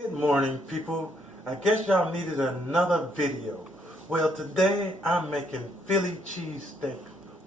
Good morning, people. I guess y'all needed another video. Well, today I'm making Philly cheesesteak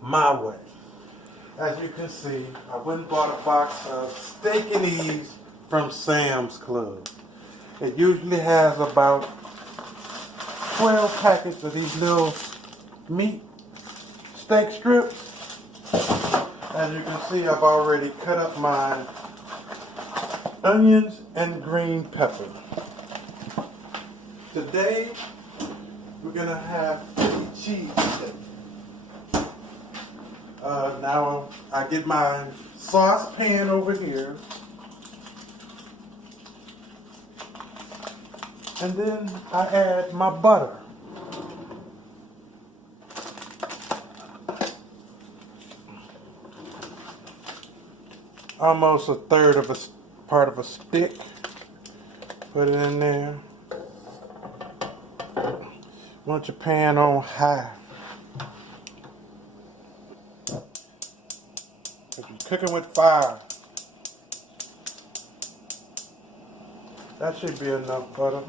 my way. As you can see, I went and bought a box of Steak and Ease from Sam's Club. It usually has about 12 packets of these little meat steak strips. As you can see, I've already cut up my onions and green pepper. Today we're gonna have Philly cheesesteak. Now I get my saucepan over here, and then I add my butter. Almost a third of a part of a stick. Put it in there. Want your pan on high. If you're cooking with fire, that should be enough butter.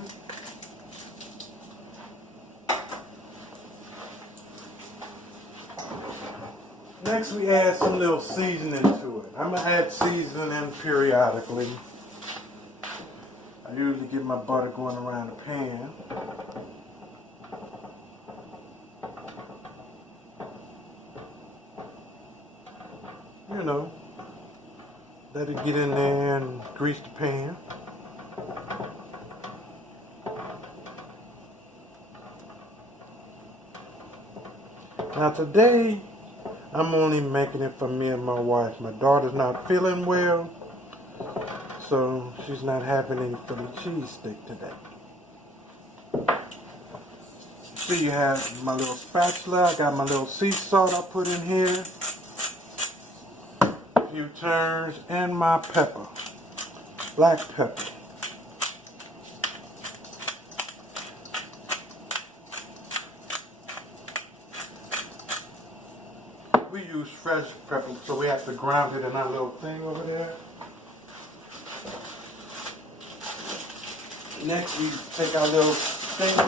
Next we add some little seasoning to it. I'm going to add seasoning periodically. I usually get my butter going around the pan. You know, let it get in there and grease the pan. Now today, I'm only making it for me and my wife. My daughter's not feeling well, so she's not having any Philly cheesesteak today. See, you have my little spatula. I got my little sea salt I put in here. A few turns, and my pepper, black pepper. We use fresh pepper, so we have to ground it in our little thing over there. Next, we take our little steaks.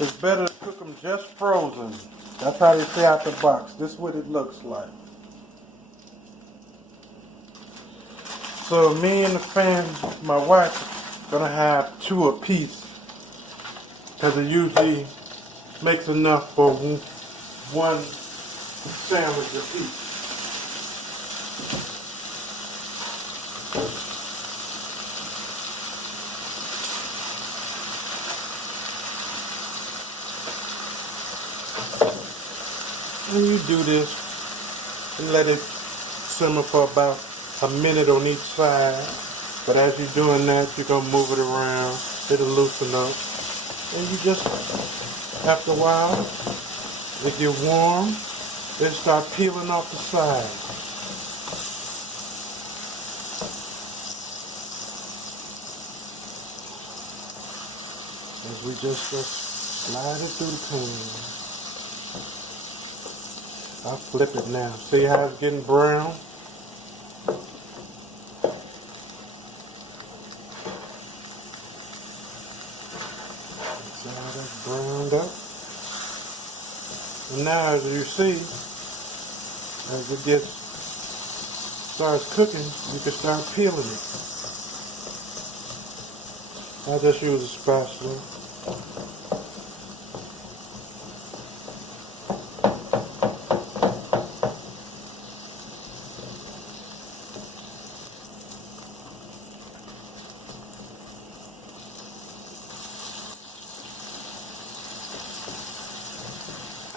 It's better to cook them just frozen. That's how they say out the box. This is what it looks like. So me and the family, my wife, gonna have 2 apiece, because it usually makes enough for one sandwich apiece. And you do this and let it simmer for about a minute on each side. But as you're doing that, you're going to move it around. It'll loosen up. And you just, after a while, it get warm, it start peeling off the side. As we just slide it through the pan. I'll flip it now. See how it's getting brown? See how that's browned up? And now, as you see, as it starts cooking, you can start peeling it. I just use a spatula.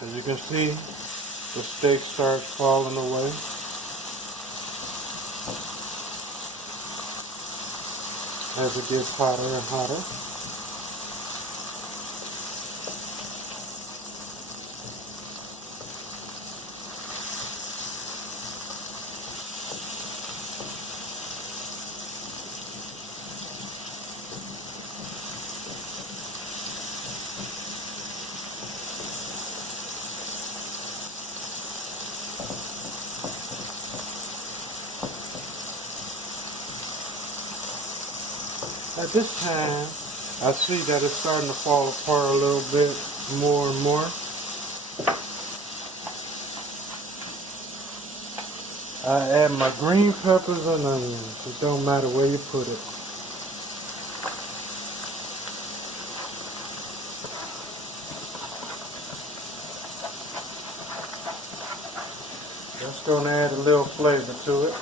As you can see, the steak starts falling away. As it gets hotter and hotter. At this time, I see that it's starting to fall apart a little bit more and more. I add my green peppers and onions. It don't matter where you put it. That's going to add a little flavor to it.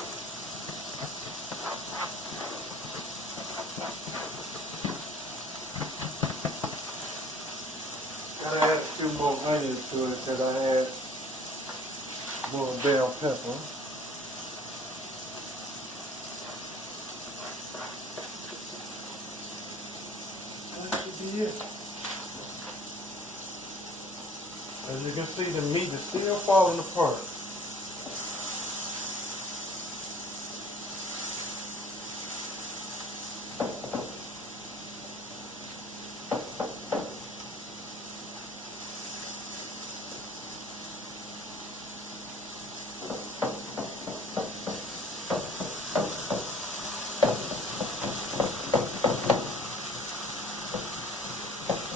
Gotta add a few more onions to it because I add more bell pepper. That should be it. As you can see, the meat is still falling apart.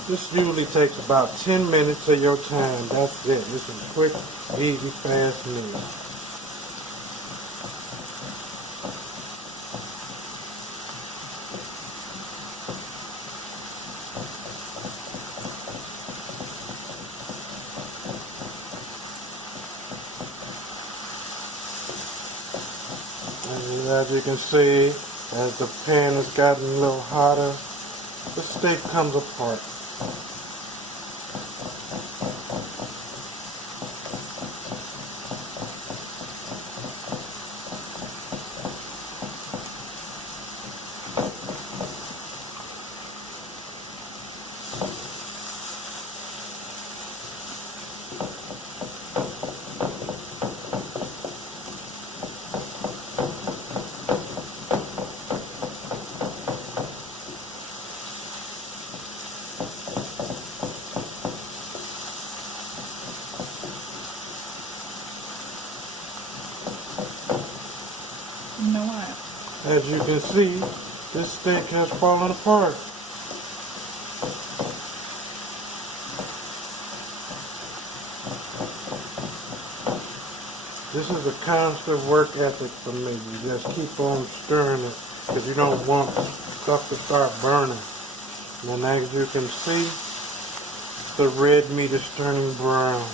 This usually takes about 10 minutes of your time. That's it. It's a quick, easy, fast meal. And as you can see, as the pan has gotten a little hotter, the steak comes apart. You know what? As you can see, this steak has fallen apart. This is a constant work ethic for me. You just keep on stirring it because you don't want stuff to start burning. And as you can see, the red meat is turning brown.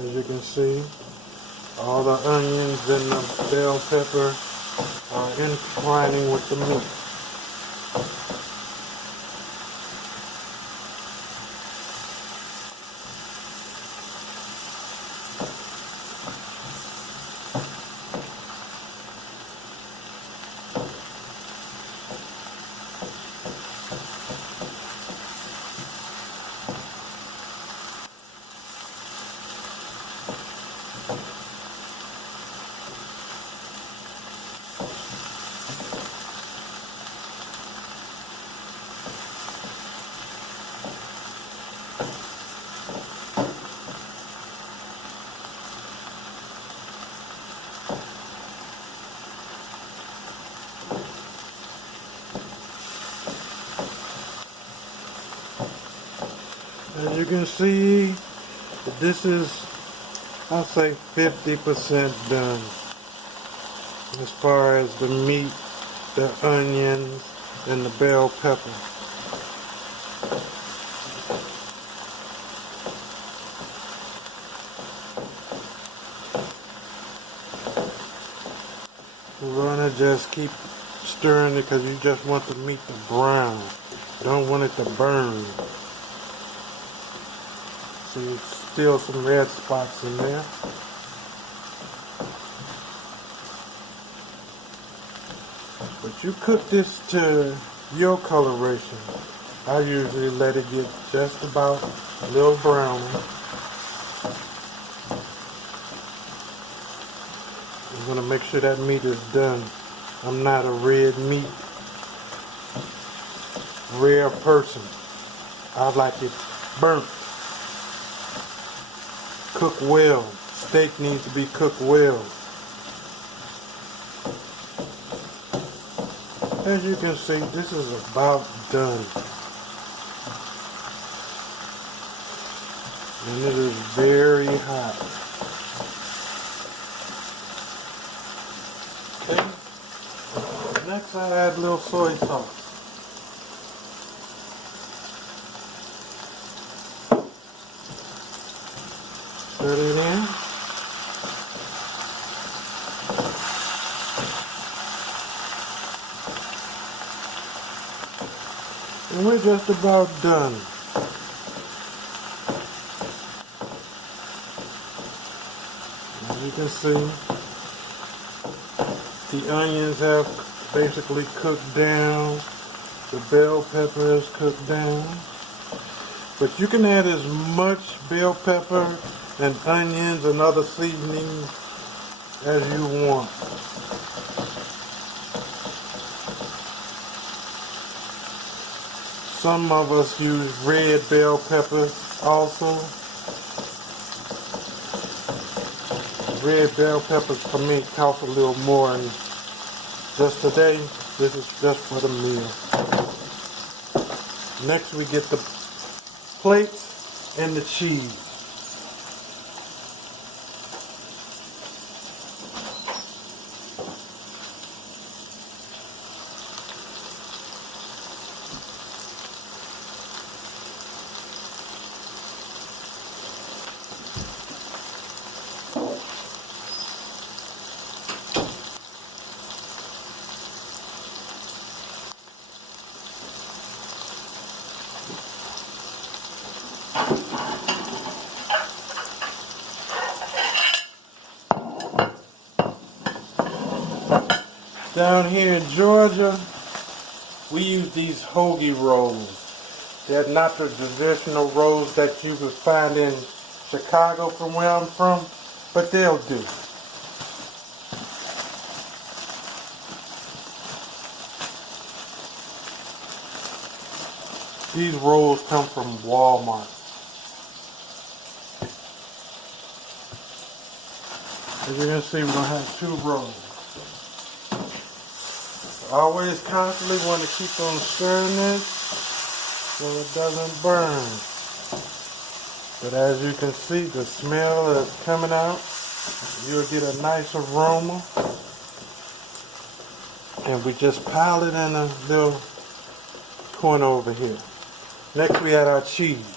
As you can see, all the onions and the bell pepper are entwining with the meat. As you can see, this is, I'll say 50% done. As far as the meat, the onions, and the bell pepper. We're gonna just keep stirring it because you just want the meat to brown. You don't want it to burn. See, still some red spots in there. But you cook this to your coloration. I usually let it get just about a little brown. I'm going to make sure that meat is done. I'm not a red meat. rare person. I like it burnt. Cooked well. Steak needs to be cooked well. As you can see, this is about done. And it is very hot. Okay. Next I add a little soy sauce. Stir it in. And we're just about done. As you can see, the onions have basically cooked down. The bell pepper is cooked down. But you can add as much bell pepper and onions and other seasonings as you want. Some of us use red bell peppers also. Red bell peppers for me cost a little more, and just today, this is just for the meal. Next we get the plates and the cheese. Down here in Georgia, we use these hoagie rolls. They're not the traditional rolls that you would find in Chicago from where I'm from, but they'll do. These rolls come from Walmart. As you can see, we're going to have 2 rolls. Always constantly want to keep on stirring this so it doesn't burn. But as you can see, the smell that's coming out, you'll get a nice aroma. And we just pile it in a little corner over here. Next we add our cheese.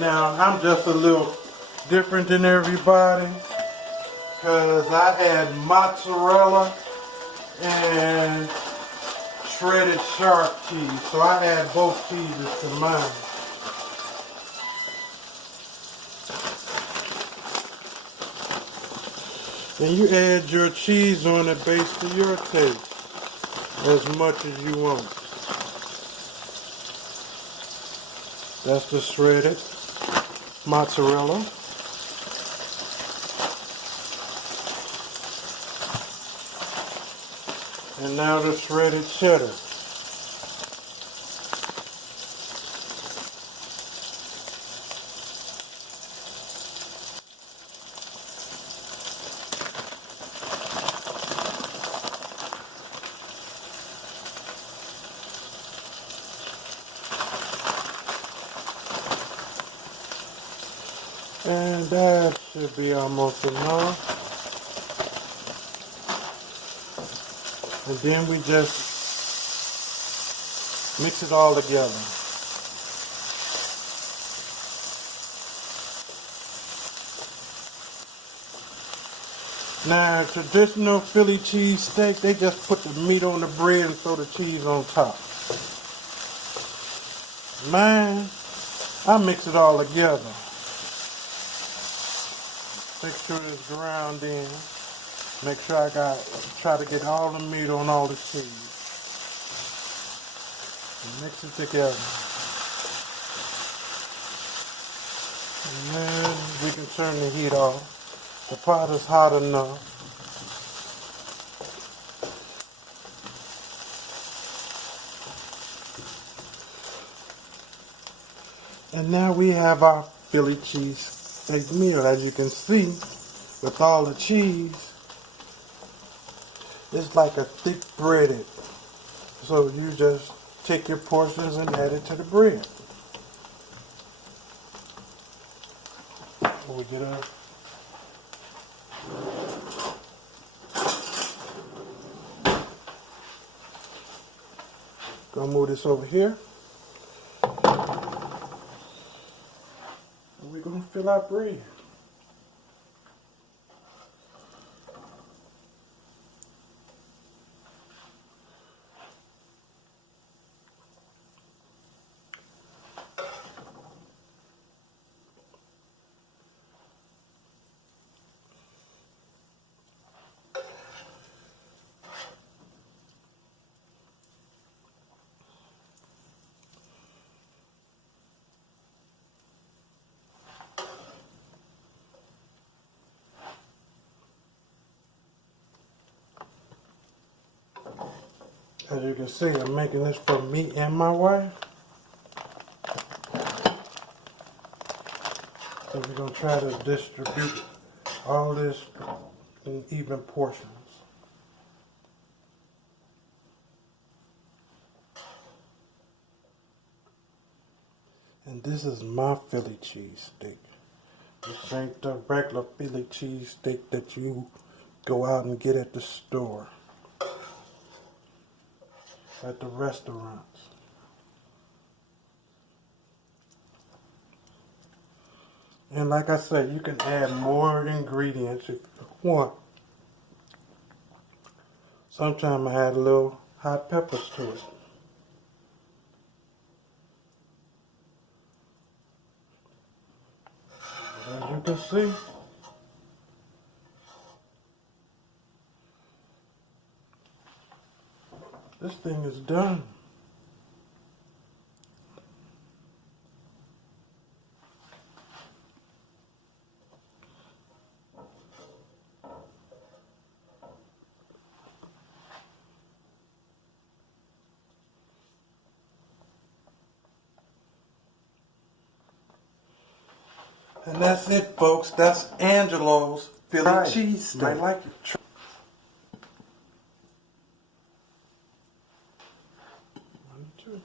Now, I'm just a little different than everybody because I add mozzarella and shredded sharp cheese. So I add both cheeses to mine. And you add your cheese on it based on your taste as much as you want. That's the shredded mozzarella. And now the shredded cheddar. And that should be almost enough. And then we just mix it all together. Now, traditional Philly cheese steak, they just put the meat on the bread and throw the cheese on top. Mine, I mix it all together. Make sure it's ground in. Make sure try to get all the meat on all the cheese. And mix it together. And then we can turn the heat off. The pot is hot enough. And now we have our Philly cheesesteak meal. As you can see, with all the cheese, it's like a thick breaded. So you just take your portions and add it to the bread. We get a gonna move this over here. And we're gonna fill our bread. As you can see, I'm making this for me and my wife. So we're going to try to distribute all this in even portions. And this is my Philly cheesesteak. This ain't the regular Philly cheesesteak that you go out and get at the store, at the restaurants. And like I said, you can add more ingredients if you want. Sometimes I add a little hot peppers to it. As you can see, this thing is done. And that's it, folks. That's Angelo's Philly cheesesteak. I like it. One, two.